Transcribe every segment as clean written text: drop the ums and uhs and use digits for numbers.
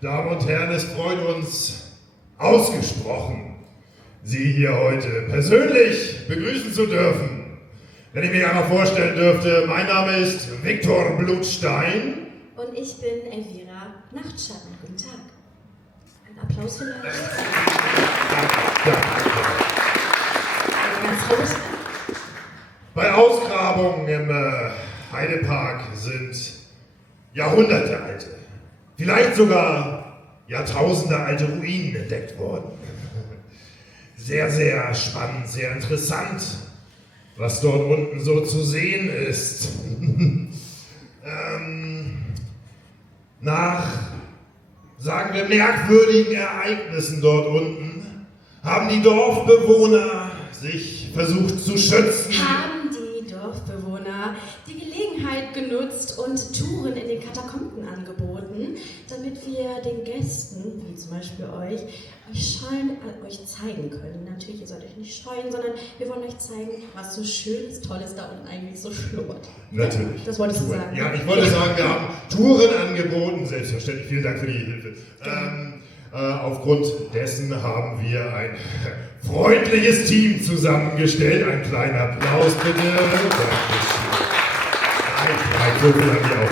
Damen und Herren, es freut uns ausgesprochen, Sie hier heute persönlich begrüßen zu dürfen. Wenn ich mich einmal vorstellen dürfte, mein Name ist Viktor Blutstein. Und ich bin Elvira Nachtschatten. Guten Tag. Ein Applaus vielleicht? Danke. Ganz groß. Bei Ausgrabungen im Heide Park sind Jahrhunderte alte, vielleicht sogar Jahrtausende alte Ruinen entdeckt worden. Sehr, sehr spannend, sehr interessant, was dort unten so zu sehen ist. Nach, sagen wir, merkwürdigen Ereignissen dort unten haben die Dorfbewohner sich versucht zu schützen. Haben die Dorfbewohner die Gelegenheit genutzt und Touren in den Katakomben angeboten, damit wir den Gästen, wie zum Beispiel euch zeigen können. Natürlich, ihr sollt euch nicht scheuen, sondern wir wollen euch zeigen, was so Schönes, Tolles da unten eigentlich so schlummert. Natürlich. Das wolltest du sagen. Ja, ich wollte sagen, wir haben Touren angeboten, selbstverständlich. Vielen Dank für die Hilfe. Aufgrund dessen haben wir ein freundliches Team zusammengestellt. Ein kleiner Applaus bitte. Nein, so viel haben wir auch.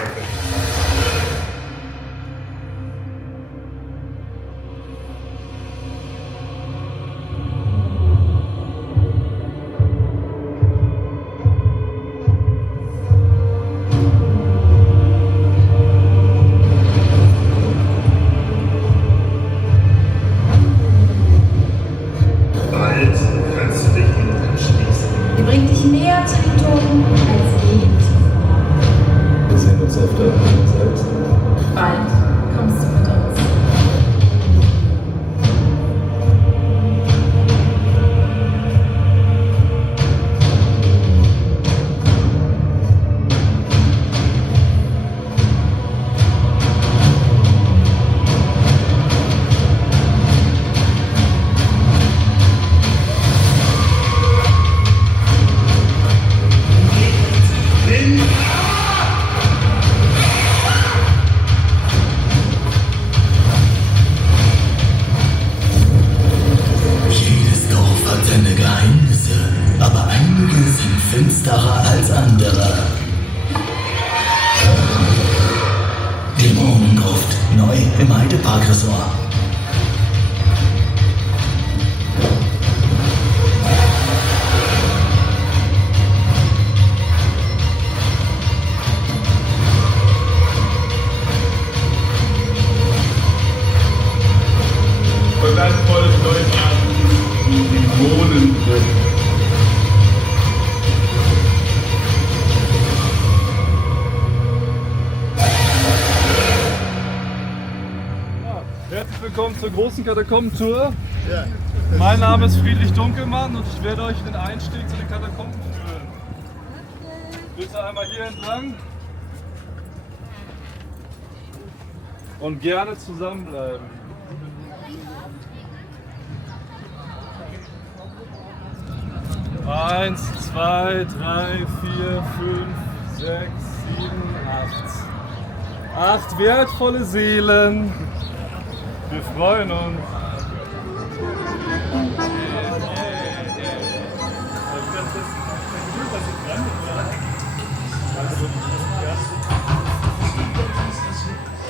finsterer als andere. Dämonen Gruft, neu im Heide Park Resort. Und dann volles neues Jahr. Dämonen Gruft. Herzlich willkommen zur großen Katakomben-Tour. Mein Name ist Friedrich Dunkelmann und ich werde euch den Einstieg zu den Katakomben führen. Bitte einmal hier entlang und gerne zusammenbleiben. Eins, zwei, drei, vier, fünf, sechs, sieben, acht. 8 wertvolle Seelen. Wir freuen uns.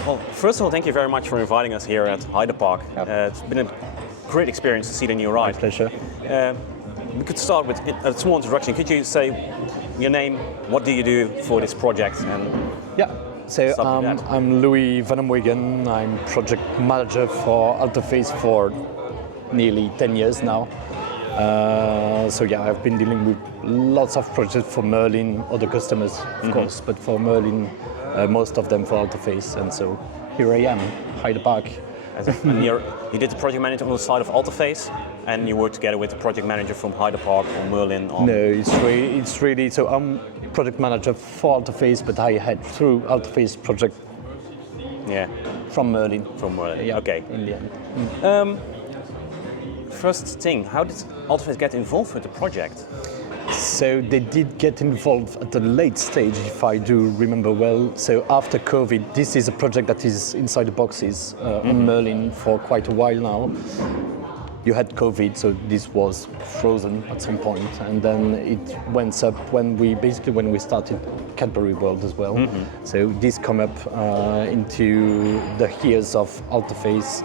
Well, first of all, thank you very much for inviting us here at Heide Park. It's been a great experience to see the new ride. My pleasure. We could start with a small introduction. Could you say your name, what do you do for this project? And yeah. So I'm Louis Vanhomwegen. I'm project manager for Alterface for nearly 10 years now. So yeah, I've been dealing with lots of projects for Merlin, other customers of course, but for Merlin, most of them for Alterface. And so here I am, Heide Park. And you did the project manager on the side of Alterface, and you work together with the project manager from Heide Park or Merlin. No, it's really so I'm project manager for Alterface, but I had through Alterface project. Yeah. From Merlin. From Merlin. Yeah, okay. In the end. First thing, how did Alterface get involved with the project? So they did get involved at a late stage, if I do remember well. So after COVID, this is a project that is inside the boxes on Merlin for quite a while now. You had COVID, so this was frozen at some point, and then it went up when we started Cadbury World as well. So this come up into the ears of Alterface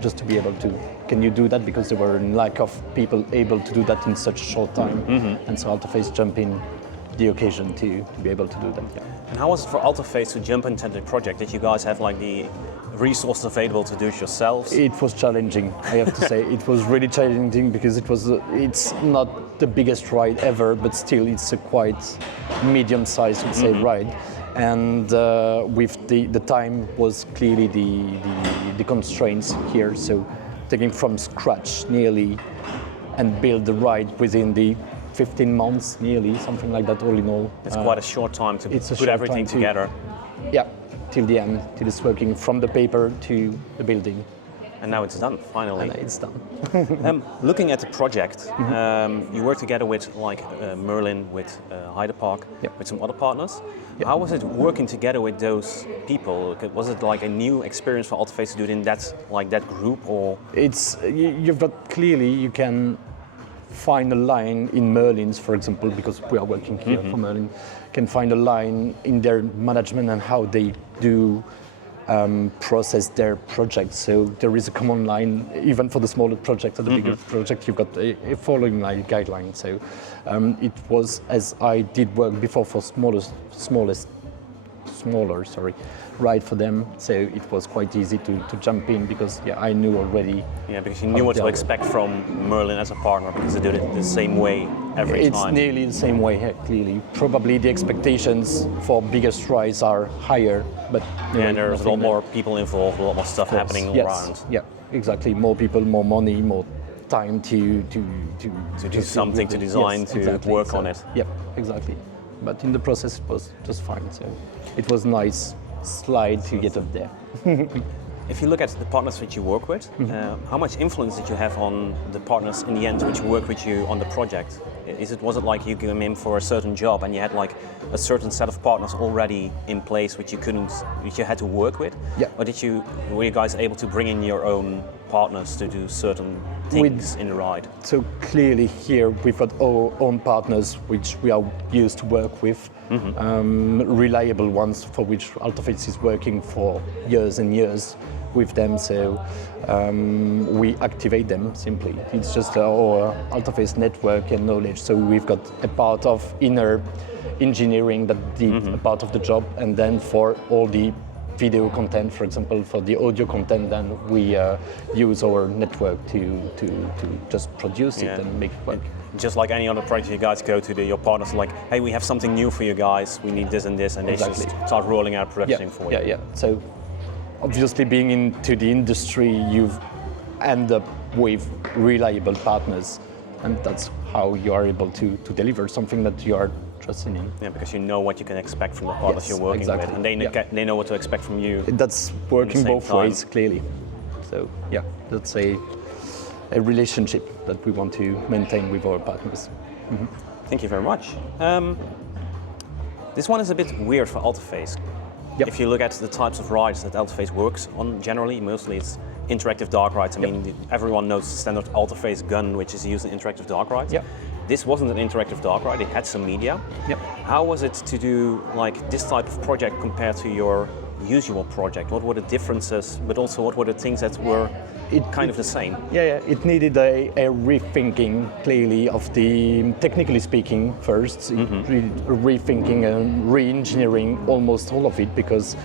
just to be able to. Can you do that? Because there were lack of people able to do that in such a short time, and so Alterface jumped in the occasion to be able to do that. Yeah. And how was it for Alterface to jump into the project? Did you guys have like the resources available to do it yourselves? It was challenging, I have to say. It was really challenging because it's not the biggest ride ever, but still it's a quite medium-sized, would say, ride. And with the time was clearly the constraints here. So taking from scratch nearly and build the ride within the 15 months nearly, something like that, all in all. It's quite a short time to put everything together. Yeah, till the end, till it's working from the paper to the building. And now it's done, finally. And it's done. Looking at the project, you work together with Merlin, with Heide Park, with some other partners. How was it working together with those people? Was it like a new experience for Alterface to do it in that group, or? You've got clearly you can find a line in Merlin's, for example, because we are working here for Merlin, can find a line in their management and how they do process their projects. So there is a common line, even for the smaller project or the bigger project, you've got a following line guideline. So it was, as I did work before for smaller ride for them, so it was quite easy to jump in because I knew already. Yeah, because you knew what to expect from Merlin as a partner because they did it the same way every time. It's nearly the same way, clearly. Probably the expectations for bigger strides are higher, but there's a lot more people involved, a lot more stuff happening around. Yeah, exactly. More people, more money, more time to do something, to design, to work on it. Yeah, exactly. But in the process, it was just fine. So it was nice slide to get up there. If you look at the partners that you work with, how much influence did you have on the partners in the end which work with you on the project? Was it like you came in for a certain job and you had like a certain set of partners already in place which you had to work with? Yeah. Or were you guys able to bring in your own partners to do certain things in the ride? So clearly here we've got our own partners which we are used to work with, reliable ones for which Alterface is working for years and years with them, so we activate them simply. It's just our Alterface network and knowledge, so we've got a part of inner engineering that did a part of the job, and then for all the video content, for example, for the audio content, then we use our network to just produce it and make it work. Just like any other project, you guys go to your partners like, hey, we have something new for you guys, we need this and this, and they just start rolling out production for you. Yeah. So obviously being into the industry, you end up with reliable partners, and that's how you are able to deliver something that you are trusting in. Yeah, because you know what you can expect from the partners you're working with, and they know what to expect from you. That's working both ways, clearly. So yeah, that's a relationship that we want to maintain with our partners. Thank you very much. This one is a bit weird for Alterface. If you look at the types of rides that Alterface works on, generally, mostly it's interactive dark rides. I mean, everyone knows the standard Alterface gun, which is used in interactive dark rides. This wasn't an interactive dark ride, it had some media. How was it to do like this type of project compared to your usual project? What were the differences, but also what were the things that were kind of the same? It needed a rethinking, clearly, of the, technically speaking, first, rethinking and re-engineering almost all of it, because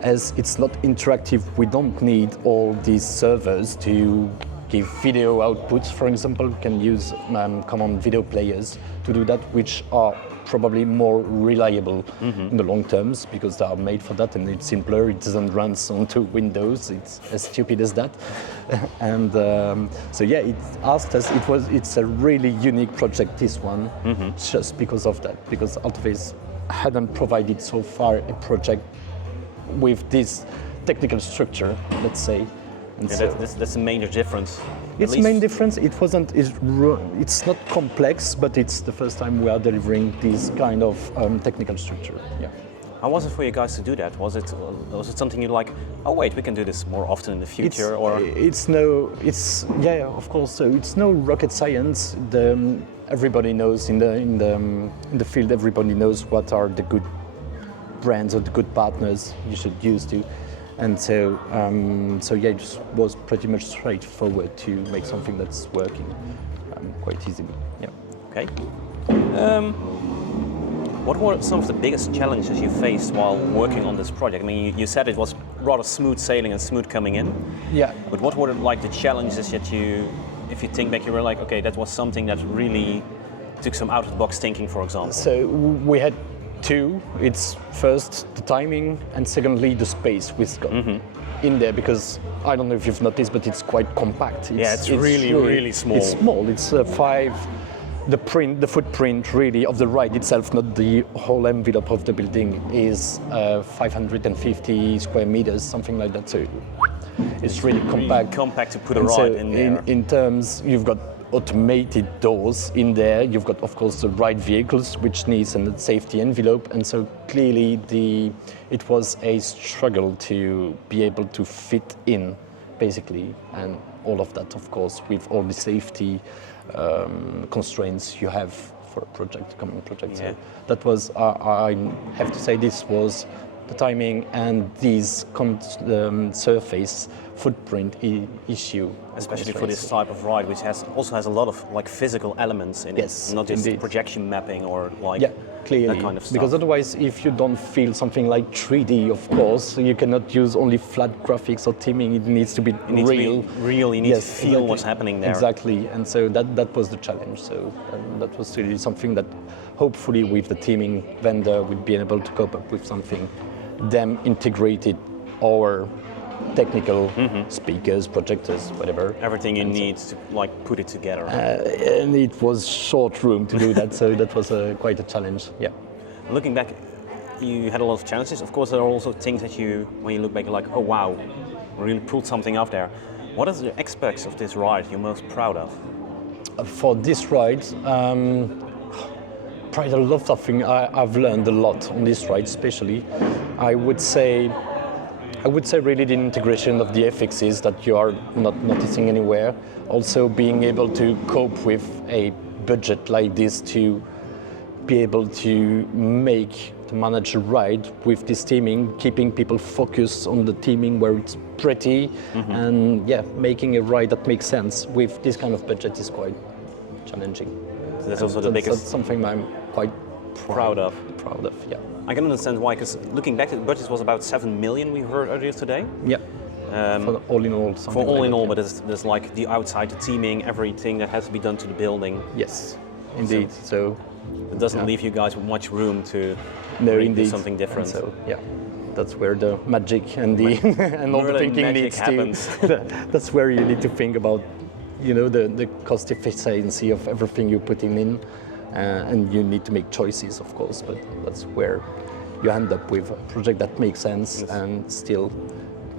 as it's not interactive, we don't need all these servers to give video outputs, for example. We can use common video players to do that, which are probably more reliable in the long terms because they are made for that, and it's simpler. It doesn't run onto Windows. It's as stupid as that. And so it asked us. It's a really unique project, this one, just because of that. Because Alterface hadn't provided so far a project with this technical structure, let's say, And Yeah, so that's a major difference. it's the main difference. It's not complex, but it's the first time we are delivering this kind of technical structure. Yeah. How was it for you guys to do that? Was it something you like? Oh wait, we can do this more often in the future, Of course. So it's no rocket science. Everybody knows in the field. Everybody knows what are the good brands or the good partners you should use to, and so it just was pretty much straightforward to make something that's working quite easily. Yeah. Okay. What were some of the biggest challenges you faced while working on this project? I mean, you said it was rather smooth sailing and smooth coming in. Yeah. But what were like the challenges that if you think back, you were like, okay, that was something that really took some out-of-the-box thinking, for example? So we had two. It's first the timing, and secondly the space we've got in there, because I don't know if you've noticed, but it's quite compact. It's really small. It's small. It's the footprint really of the ride itself, not the whole envelope of the building, is 550 square meters, something like that. So it's really compact. Really compact to put a ride in there. In terms, you've got automated doors in there. You've got, of course, the ride vehicles, which needs a safety envelope, and so clearly it was a struggle to be able to fit in, basically, and all of that, of course, with all the safety constraints you have for a common project. Yeah. So that was, I have to say, this was the timing and these surface footprint issue. Especially for this type of ride, which also has a lot of like physical elements in Yes, it, not just indeed. projection mapping or like clearly. that kind of stuff. Because otherwise, if you don't feel something like 3D, of course, you cannot use only flat graphics or teaming. It needs to be real. You need to feel what's happening there. Exactly, and so that was the challenge. So that was really something that hopefully with the teaming vendor we'd be able to cope up with something. Them integrated our technical speakers, projectors, whatever. Everything you need to like put it together. And it was short room to do that, so that was quite a challenge. Yeah. Looking back, you had a lot of challenges. Of course, there are also things that when you look back, you're like, oh wow, we really pulled something off there. What are the aspects of this ride you're most proud of? For this ride, probably a lot of things. I've learned a lot on this ride, especially. I would say really the integration of the FXs that you are not noticing anywhere. Also being able to cope with a budget like this, to be able to manage a ride with this teaming, keeping people focused on the teaming where it's pretty, and making a ride that makes sense with this kind of budget is quite challenging. So that's also the biggest. That's something I'm quite proud of. Yeah. I can understand why, because looking back, the budget was about 7 million. We heard earlier today. Yeah. For all in all. For all in all, but there's like the outside, the teaming, everything that has to be done to the building. Yes, indeed. So it doesn't leave you guys with much room to do something different. And so that's where the magic and the and all the thinking needs happens. That's where you need to think about, the cost efficiency of everything you're putting in, and you need to make choices, of course. But that's where you end up with a project that makes sense and still.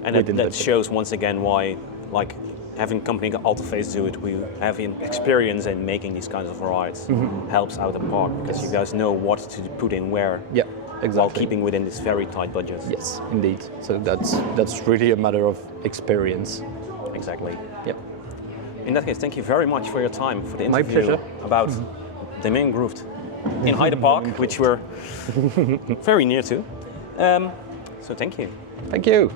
And that shows once again why, like, having a company like Alterface do it, we have experience in making these kinds of rides, helps out the park, because you guys know what to put in where. Yeah, exactly. While keeping within this very tight budget. Yes, indeed. So that's really a matter of experience. Exactly. Yep. In that case, thank you very much for your time, for the interview. My pleasure. About Dämonen Gruft in Heide Park, which we're very near to. So thank you. Thank you.